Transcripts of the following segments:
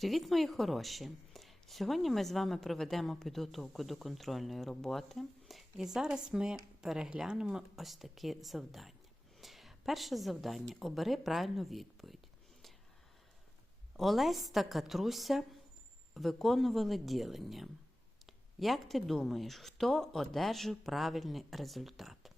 Привіт, мої хороші! Сьогодні ми з вами проведемо підготовку до контрольної роботи. І зараз ми переглянемо ось такі завдання. Перше завдання обери правильну відповідь. Олесь та Катруся виконували ділення. Як ти думаєш, хто одержав правильний результат?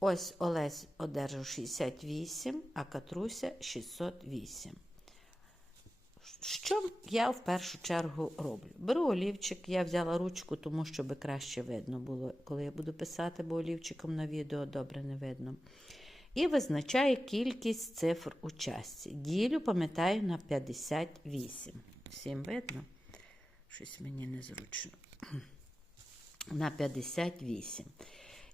Ось Олесь одержав 68, а Катруся 608. Що я в першу чергу роблю? Беру олівчик, я взяла ручку, тому щоб краще видно було, коли я буду писати, бо олівчиком на відео добре не видно. І визначаю кількість цифр у частці. Ділю, пам'ятаю, на 58. Всім видно? Щось мені незручно. На 58.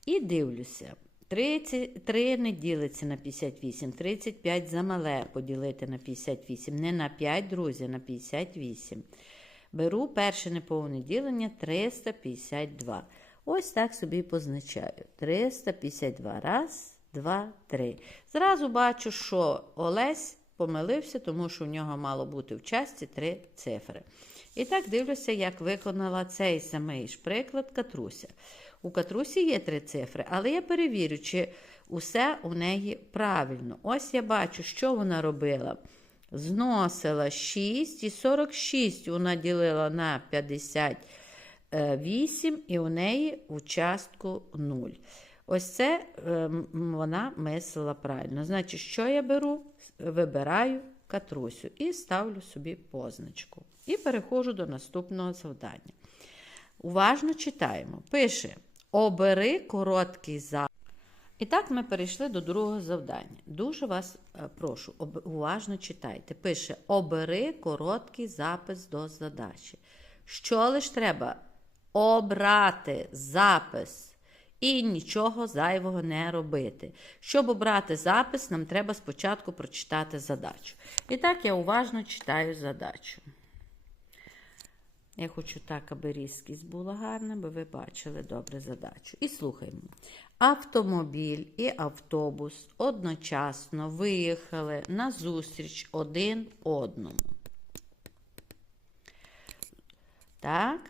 І дивлюся. 33 не ділиться на 58, 35 замале поділити на 58. Не на 5, друзі, на 58. Беру перше неповне ділення 352. Ось так собі позначаю. 352. Раз, два, три. Зразу бачу, що Олесь помилився, тому що в нього мало бути в часті три цифри. І так дивлюся, як виконала цей самий приклад Катруся. У Катрусі є три цифри, але я перевірю, чи усе у неї правильно. Ось я бачу, що вона робила. Зносила 6 і 46 вона ділила на 58, і у неї участку 0. Ось це е, вона мислила правильно. Значить, що я беру? Вибираю катрусю і ставлю собі позначку. І переходжу до наступного завдання. Уважно читаємо. Пише: Обери короткий запис. І так ми перейшли до другого завдання. Дуже вас е, прошу, уважно читайте. Пише: Обери короткий запис до задачі. Що лиш треба? Обрати запис і нічого зайвого не робити. Щоб обрати запис, нам треба спочатку прочитати задачу. І так я уважно читаю задачу. Я хочу так, аби різкість була гарна, бо ви бачили добре задачу. І слухаймо. Автомобіль і автобус одночасно виїхали на зустріч один одному. Так.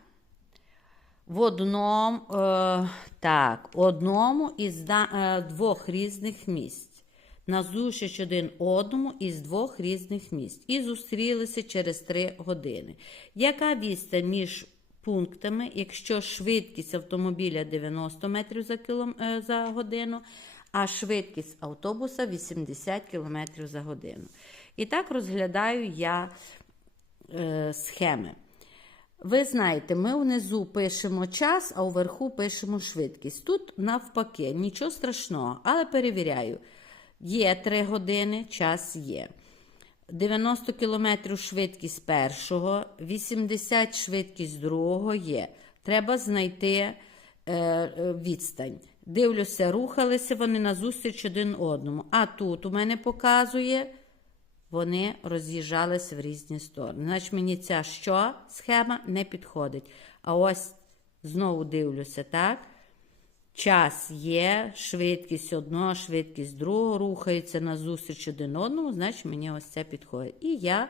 В одному, е, так, одному із е, двох різних місць. На зустріч один одному із двох різних місць. І зустрілися через три години. Яка відстань між пунктами, якщо швидкість автомобіля 90 метрів за, кілом, е, за годину, а швидкість автобуса 80 км за годину? І так розглядаю я е, схеми. Ви знаєте, ми внизу пишемо час, а вверху пишемо швидкість. Тут навпаки, нічого страшного, але перевіряю. Є 3 години, час є. 90 км швидкість першого, 80 швидкість другого є. Треба знайти е, е, відстань. Дивлюся, рухалися вони назустріч один одному. А тут у мене показує вони роз'їжджалися в різні сторони. Значить, мені ця що схема не підходить. А ось знову дивлюся, так? Час є, швидкість одного, швидкість другого, рухаються назустріч один одному, значить мені ось це підходить. І я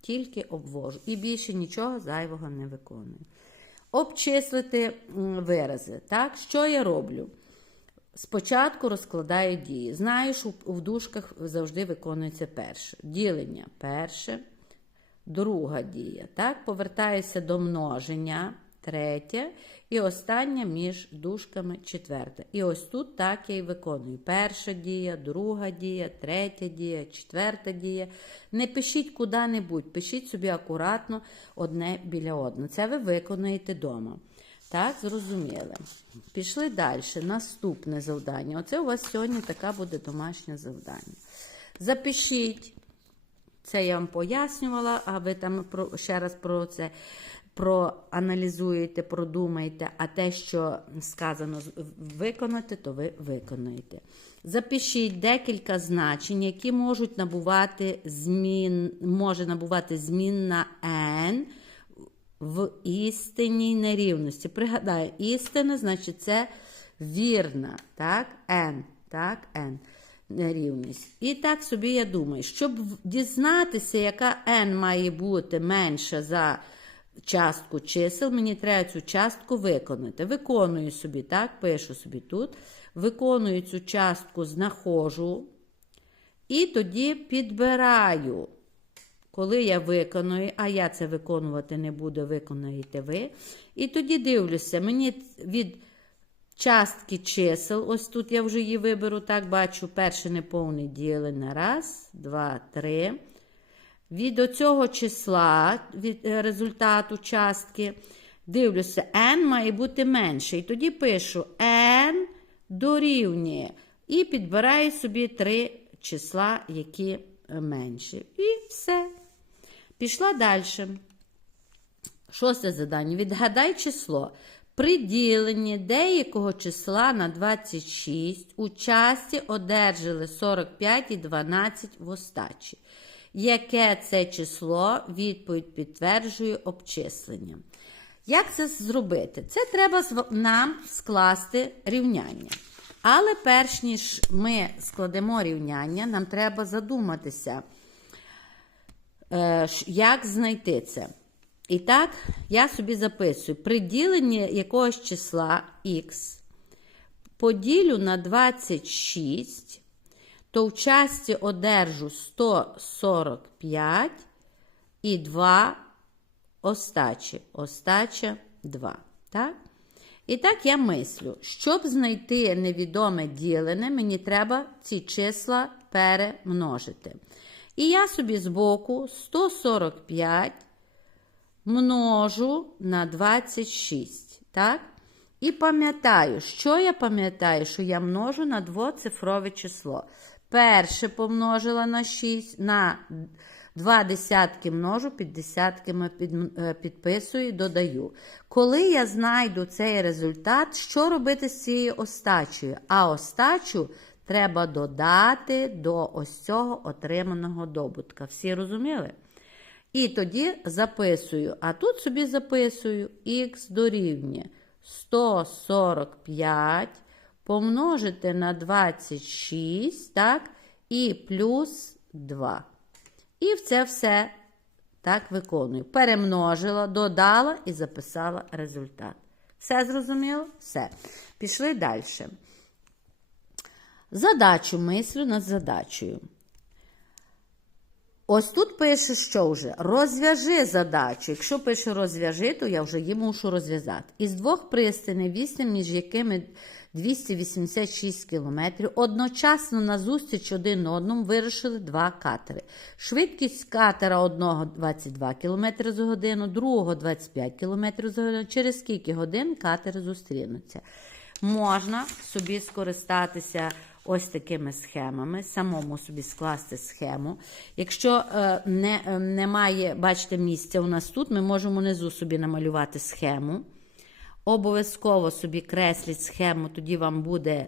тільки обвожу. І більше нічого зайвого не виконую. Обчислити вирази. Так? Що я роблю? Спочатку розкладаю дії. Знаєш, у- в дужках завжди виконується перше. Ділення перше, друга дія. Так, повертаюся до множення, третє, і остання між дужками четверта. І ось тут так я і виконую. Перша дія, друга дія, третя дія, четверта дія. Не пишіть куди-небудь, пишіть собі акуратно одне біля одного. Це ви виконуєте вдома. Так, зрозуміли. Пішли далі. Наступне завдання. Оце у вас сьогодні така буде домашнє завдання. Запишіть. Це я вам пояснювала, а ви там ще раз про це проаналізуєте, продумаєте, а те, що сказано виконати, то ви виконуєте. Запишіть декілька значень, які можуть набувати змін, може набувати змін на n в істинній нерівності. Пригадаю, істина, значить, це вірна, так, n, так, n. нерівність. І так собі я думаю, щоб дізнатися, яка n має бути менша за частку чисел, мені треба цю частку виконати. Виконую собі, так, пишу собі тут. Виконую цю частку, знаходжу. І тоді підбираю. Коли я виконую, а я це виконувати не буду, виконуєте ви. І тоді дивлюся, мені від частки чисел, ось тут я вже її виберу, так бачу, перше неповне ділене. Раз, два, три. Від оцього числа, від е, результату частки, дивлюся, n має бути менше. І тоді пишу n дорівнює. І підбираю собі три числа, які менші. І все. Пішла далі. Шосте задання. Відгадай число. При діленні деякого числа на 26 у часті одержали 45 і 12 в остачі. Яке це число? Відповідь підтверджує обчисленням. Як це зробити? Це треба нам скласти рівняння. Але перш ніж ми складемо рівняння, нам треба задуматися, як знайти це? І так, я собі записую: при діленні якогось числа х поділю на 26, то в часті одержу 145 і 2 остачі. Остача 2. Так? І так я мислю, щоб знайти невідоме ділене, мені треба ці числа перемножити. І я собі збоку 145 множу на 26. Так? І пам'ятаю, що я пам'ятаю, що я множу на двоцифрове число. Перше помножила на 6, на два десятки множу, під десятками е, підписую і додаю. Коли я знайду цей результат, що робити з цією остачею? А остачу треба додати до ось цього отриманого добутка. Всі розуміли? І тоді записую, а тут собі записую х дорівнює 145 помножити на 26, так, і плюс 2. І в це все так виконую. Перемножила, додала і записала результат. Все зрозуміло? Все. Пішли далі. Задачу мислю над задачею. Ось тут пише, що вже розв'яжи задачу. Якщо пише розв'яжи, то я вже її мушу розв'язати. Із двох пристаней, вісім, між якими 286 кілометрів, одночасно на зустріч один одному вирушили два катери. Швидкість катера одного 22 км за годину, другого 25 км за годину. Через скільки годин катери зустрінуться? Можна собі скористатися ось такими схемами, самому собі скласти схему. Якщо е, не, е, немає, бачите, місця у нас тут, ми можемо внизу собі намалювати схему. Обов'язково собі кресліть схему, тоді вам буде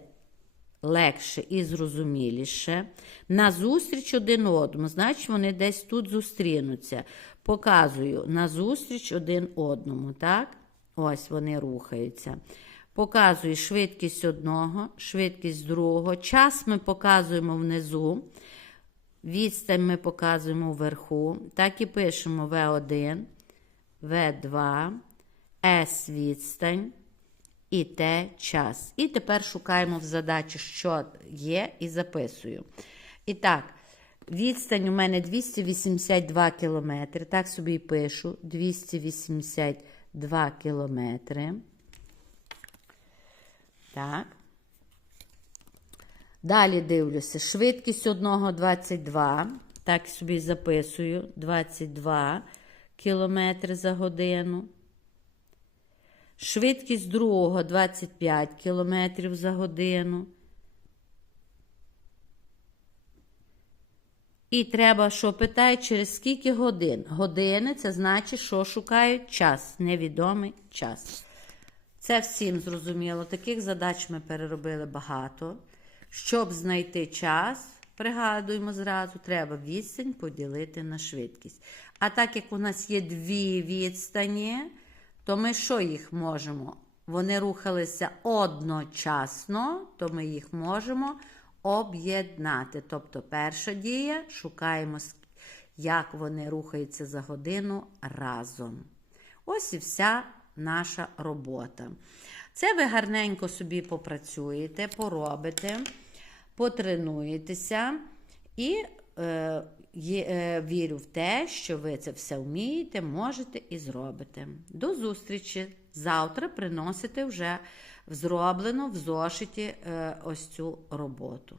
легше і зрозуміліше. На зустріч один одному, значить, вони десь тут зустрінуться. Показую на зустріч один одному, так? Ось вони рухаються. Показую швидкість одного, швидкість другого. Час ми показуємо внизу. Відстань ми показуємо вверху. Так і пишемо В1, В2, С відстань і Т час. І тепер шукаємо в задачі, що є, і записую. І так, відстань у мене 282 кілометри. Так собі і пишу: 282 кілометри. Так. Далі дивлюся. Швидкість одного 22. Так собі записую. 22 км за годину. Швидкість другого 25 км за годину. І треба, що питають, через скільки годин. Години це значить, що шукають час, невідомий час. Це всім зрозуміло. Таких задач ми переробили багато. Щоб знайти час, пригадуємо зразу, треба відстань поділити на швидкість. А так як у нас є дві відстані, то ми що їх можемо? Вони рухалися одночасно, то ми їх можемо об'єднати. Тобто, перша дія шукаємо, як вони рухаються за годину разом. Ось і вся наша робота. Це ви гарненько собі попрацюєте, поробите, потренуєтеся і е, е, вірю в те, що ви це все вмієте, можете і зробите. До зустрічі! Завтра приносите вже зроблено в зошиті е, ось цю роботу.